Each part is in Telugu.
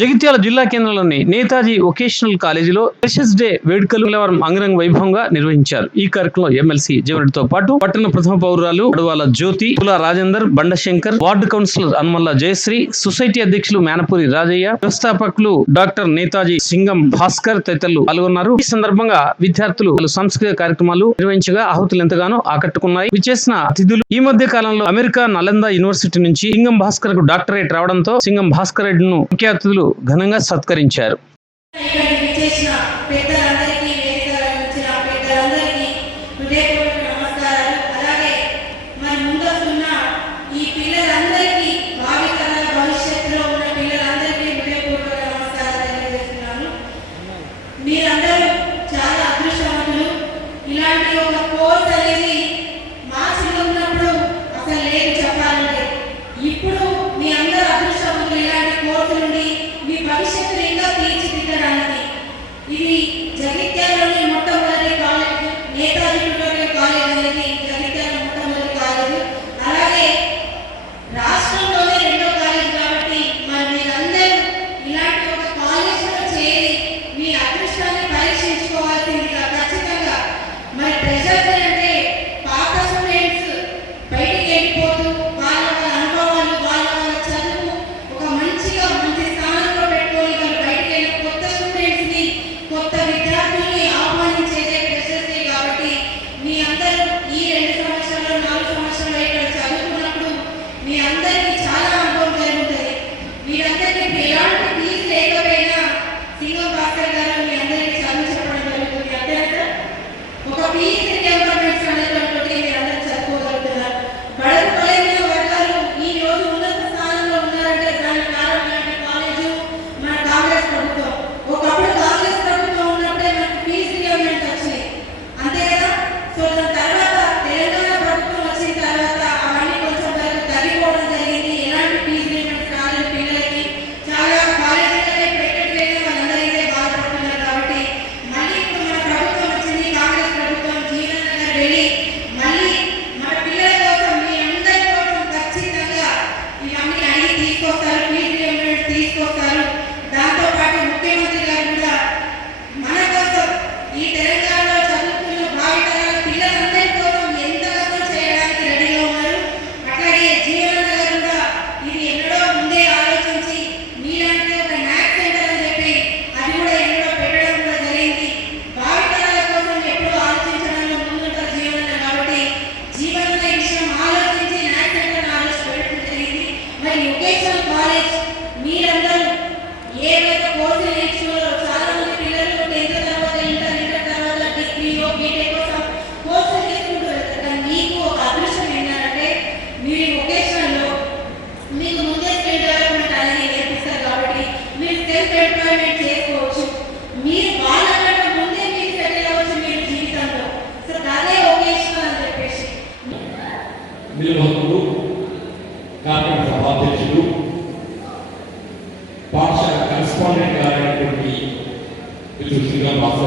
జగిత్యాల జిల్లా కేంద్రంలోని నేతాజీ వొకేషనల్ కాలేజీలో ఫ్రెషర్స్ డే వేడుకలు మంగళవారం అంగరంగ వైభవంగా నిర్వహించారు. ఈ కార్యక్రమంలో ఎమ్మెల్సీ జవరెడ్డితో పాటు పట్టణ ప్రథమ పౌరాలు Adavala Jyothi పుల Rajender Bandashankar ward councillor Anmalla Jayasree society అధ్యక్షులు మేనపూరి రాజయ్య వ్యవస్థాపకులు డాక్టర్ నేతాజీ సింగం భాస్కర్ తదితరులు పాల్గొన్నారు. ఈ సందర్భంగా విద్యార్థులు పలు సాంస్కృతిక కార్యక్రమాలు నిర్వహించగా ఆహుతులు ఎంతగానో ఆకట్టుకున్నాయి. విచేసిన అతిథులు ఈ మధ్య కాలంలో అమెరికా నలంద యూనివర్సిటీ నుంచి సింగం భాస్కర్కు డాక్టరేట్ రావడంతో సింగం భాస్కర్ రెడ్డిను ముఖ్య అతిథులు ఘనంగా సత్కరించారు.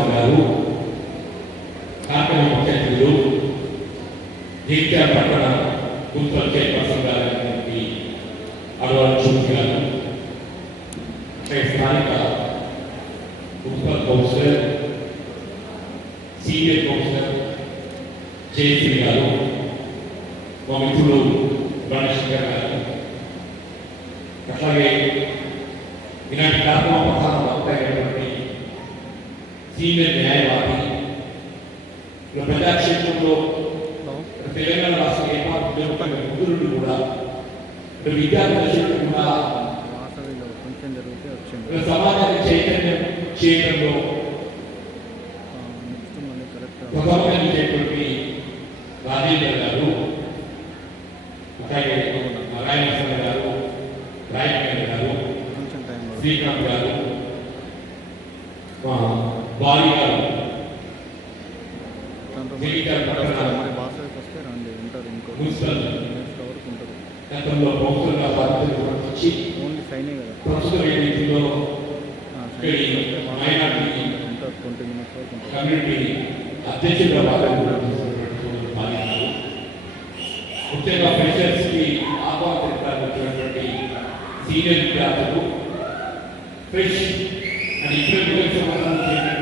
గారు కాకమ ముఖ్యమంత్రులు జీటీఆర్ పట్టణ గుంతల చైర్పర్సన్ గారైనటువంటి అడవాల చూసి గారు స్థానిక municipal councillor senior councillor Jayasree గారు మా మిత్రులు గణేశ్వర్ గారు అట్లాగే ఇలాంటి కార్యక్రమ ప్రధాన తీవ్ర న్యాయవాది. ఇలా ప్రజాక్షేత్రంలో తెలంగాణ రాష్ట్ర ఏర్పాటు ముగ్గురుడు కూడా విద్యా పరిషత్తు కూడా సమాజాన్ని చైతన్యం చేయడంలో ప్రభావం చేయటువంటి రాజేంద్ర గారు అలాగే నారాయణ గారు రాయకృష్ణ గారు శ్రీకాంత్ గారు భారీగా గతంలో బహుశంగా బాధ్యతలు ప్రకటించి ప్రస్తుత రీతిలో మైనార్టీ కమ్యూనిటీ అధ్యక్షుడిగా బాధ్యతలు ముఖ్యంగా ఫ్రెషర్స్కి ఆహ్వానించినటువంటి సీనియర్ విద్యార్థులు ఫ్రెష్ అని ఇప్పుడు సంబంధించినటువంటి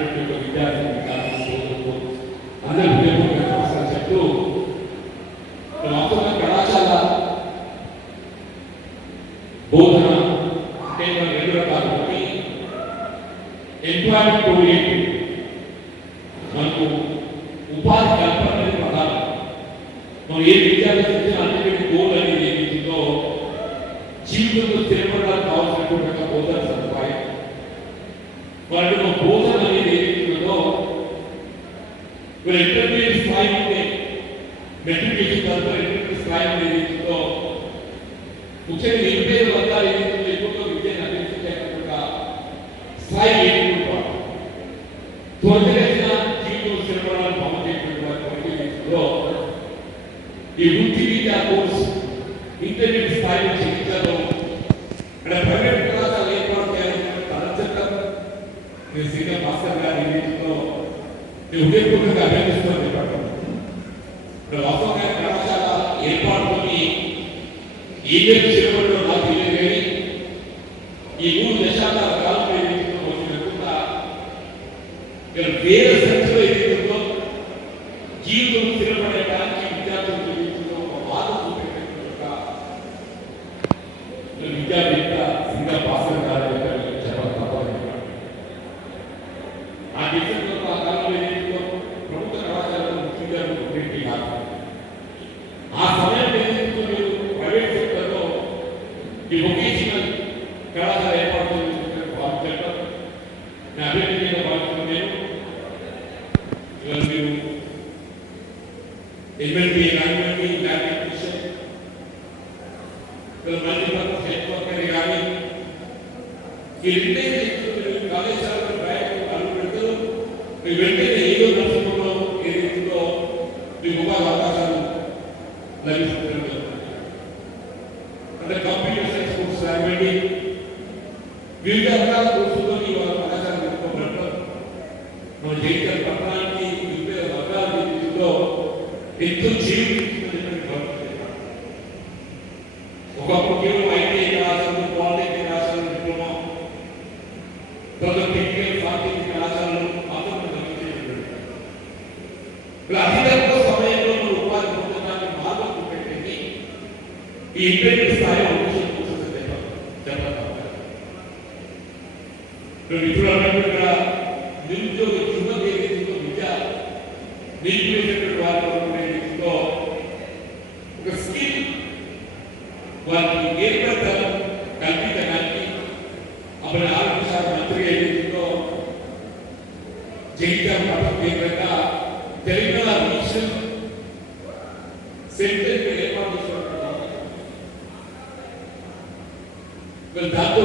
మనం ఏ విద్యార్థి వచ్చినా అల్టిమేట్ గోల్ అనేది ఏమిటిందో జీవితంలో స్థిరపడడానికి కావాల్సినటువంటి ఒక బోధన సదుపాయం. వాటి ఒక బోధన అనేది ఏమిటిందో వీళ్ళు ఇంటర్మీడియట్ స్థాయి ఉంటే మెట్రికేషన్ తర్వాత ఇంటర్మీడియట్ స్థాయి అనేది ఏమిటిందో ముఖ్యంగా నిరుపేద వర్గాలు నేను సీనియర్ మాస్టర్ గారి నివేదికలో నేను హృదయపూర్వకంగా అభినందిస్తున్నాను చెప్పడం ఇక్కడ వాస్తవంగా కళాశాల ఏర్పాటులోని ఈమెయిల్ చిరవడిలో నాకు తెలియదు కానీ ఈ మూడు దశాబ్దాల కాలం ఏదైతే వచ్చినట్టుగా ఇక్కడ వేరే సంఖ్యలో ఏదైతుందో జీవితం స్థిరపడడానికి ఉపాధి అవకాశాలు లభిస్తుంటారు అంటే కంప్యూటర్ సైన్స్ కోర్స్ కానివ్వండి వివిధ రకాల కోర్సుల్లో ఈ వాళ్ళ కళాశాల పెట్టుకోబడతారు మన జైత్య పట్టణానికి వివిధ రకాల జీవితంలో ఎంతో జీవిస్తున్నటువంటి భవిష్యత్తు. ఒకప్పుడు కేవలం ఐటీ కళాశాలలు పాలిటెక్నిక్ కళాశాలలు డిప్లొమా తర్వాత టెక్నికల్ సాంకేతిక కళాశాలలు మాత్రమే లభించేటువంటి ఇలా అతి తక్కువ సమయంలో మనం ఉపాధి పొందడానికి మార్గం చూపెట్టేది ఈ ఇంటర్నెట్ స్థాయిలో అవకాశం కోసం చెప్పాలి ఇప్పుడు అన్నట్టుగా నిరుద్యోగ యువత ఏదైతుందో విద్య నిలిపివేసినటువంటి వారి వరకు ఏదైతుందో ఒక స్కిల్ వారికి ఏర్పడతారు కల్పించడానికి అప్పుడు ఆరోగ్య శాఖ మంత్రి ఏదైతుందో జగిత్యాల పట్టణ కేంద్రంగా తెలంగాణ రీజనల్ సెంటర్ ఏర్పాటు చేసినటువంటి మరి దాంతో